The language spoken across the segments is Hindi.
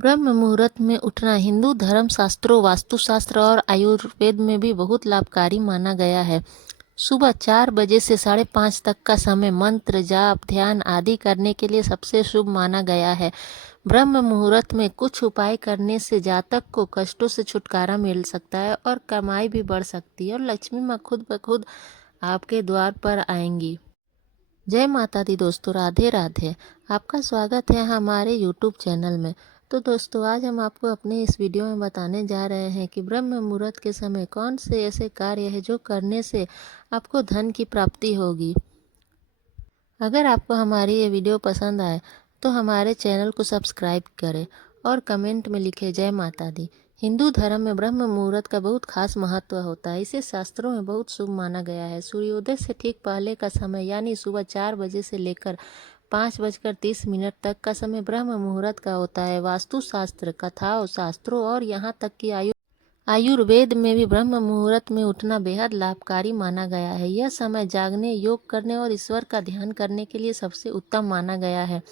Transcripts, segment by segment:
ब्रह्म मुहूर्त में उठना हिंदू धर्म शास्त्रों, वास्तुशास्त्र और आयुर्वेद में भी बहुत लाभकारी माना गया है। सुबह 4 बजे से 5:30 तक का समय मंत्र जाप, ध्यान आदि करने के लिए सबसे शुभ माना गया है। ब्रह्म मुहूर्त में कुछ उपाय करने से जातक को कष्टों से छुटकारा मिल सकता है और कमाई भी बढ़ सकती है और लक्ष्मी माँ खुद ब खुद आपके द्वार पर आएंगी। जय माता दी दोस्तों, राधे राधे। आपका स्वागत है हमारे यूट्यूब चैनल में। तो दोस्तों, आज हम आपको अपने इस वीडियो में बताने जा रहे हैं कि ब्रह्म मुहूर्त के समय कौन से ऐसे कार्य है जो करने से आपको धन की प्राप्ति होगी। अगर आपको हमारी ये वीडियो पसंद आए तो हमारे चैनल को सब्सक्राइब करें और कमेंट में लिखें जय माता दी। हिंदू धर्म में ब्रह्म मुहूर्त का बहुत खास महत्व होता है। इसे शास्त्रों में बहुत शुभ माना गया है। सूर्योदय से ठीक पहले का समय यानी सुबह 4 बजे से लेकर 5:30 तक का समय ब्रह्म मुहूर्त का होता है। वास्तुशास्त्र, कथाओं, शास्त्रों और यहाँ तक कि आयुर्वेद में भी ब्रह्म मुहूर्त में उठना बेहद लाभकारी माना गया है। यह समय जागने, योग करने और ईश्वर का ध्यान करने के लिए सबसे उत्तम माना गया है।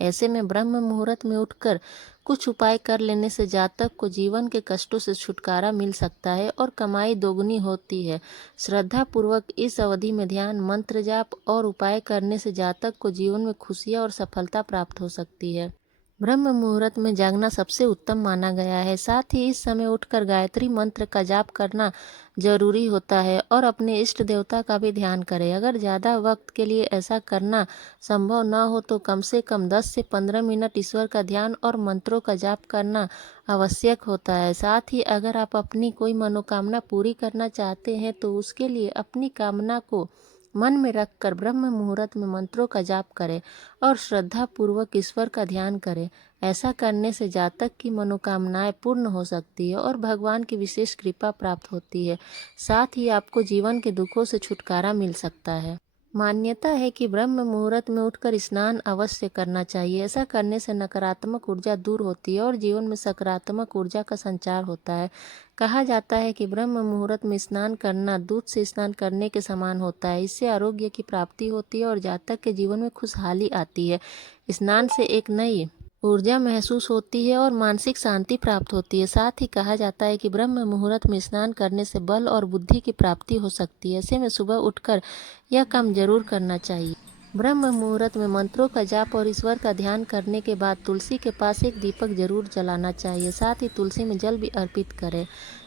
ऐसे में ब्रह्म मुहूर्त में उठकर कुछ उपाय कर लेने से जातक को जीवन के कष्टों से छुटकारा मिल सकता है और कमाई दोगुनी होती है। श्रद्धा पूर्वक इस अवधि में ध्यान, मंत्र जाप और उपाय करने से जातक को जीवन में खुशियाँ और सफलता प्राप्त हो सकती है। ब्रह्म मुहूर्त में जागना सबसे उत्तम माना गया है। साथ ही इस समय उठकर गायत्री मंत्र का जाप करना जरूरी होता है और अपने इष्ट देवता का भी ध्यान करें। अगर ज़्यादा वक्त के लिए ऐसा करना संभव न हो तो कम से कम 10 से 15 मिनट ईश्वर का ध्यान और मंत्रों का जाप करना आवश्यक होता है। साथ ही अगर आप अपनी कोई मनोकामना पूरी करना चाहते हैं तो उसके लिए अपनी कामना को मन में रखकर ब्रह्म मुहूर्त में मंत्रों का जाप करें और श्रद्धा पूर्वक ईश्वर का ध्यान करें। ऐसा करने से जातक की मनोकामनाएं पूर्ण हो सकती है और भगवान की विशेष कृपा प्राप्त होती है। साथ ही आपको जीवन के दुखों से छुटकारा मिल सकता है। मान्यता है कि ब्रह्म मुहूर्त में उठकर स्नान अवश्य करना चाहिए। ऐसा करने से नकारात्मक ऊर्जा दूर होती है और जीवन में सकारात्मक ऊर्जा का संचार होता है। कहा जाता है कि ब्रह्म मुहूर्त में स्नान करना दूध से स्नान करने के समान होता है। इससे आरोग्य की प्राप्ति होती है और जातक के जीवन में खुशहाली आती है। स्नान से एक नई ऊर्जा महसूस होती है और मानसिक शांति प्राप्त होती है। साथ ही कहा जाता है कि ब्रह्म मुहूर्त में स्नान करने से बल और बुद्धि की प्राप्ति हो सकती है। ऐसे में सुबह उठकर यह काम जरूर करना चाहिए। ब्रह्म मुहूर्त में मंत्रों का जाप और ईश्वर का ध्यान करने के बाद तुलसी के पास एक दीपक जरूर जलाना चाहिए। साथ ही तुलसी में जल भी अर्पित करें।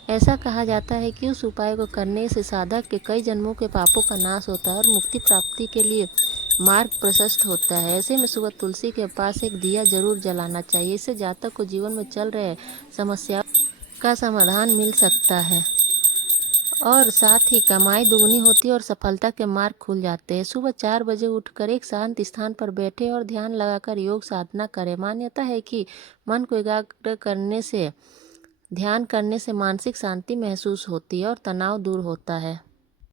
ऐसा कहा जाता है कि उस उपाय को करने से साधक के कई जन्मों के पापों का नाश होता है और मुक्ति प्राप्ति के लिए मार्ग प्रशस्त होता है। ऐसे में सुबह तुलसी के पास एक दिया जरूर जलाना चाहिए। इससे जातक को जीवन में चल रहे समस्याओं का समाधान मिल सकता है और साथ ही कमाई दुगनी होती है और सफलता के मार्ग खुल जाते हैं। सुबह 4 बजे उठकर एक शांत स्थान पर बैठे और ध्यान लगाकर योग साधना करें। मान्यता है कि मन को एकाग्र करने से, ध्यान करने से मानसिक शांति महसूस होती है और तनाव दूर होता है।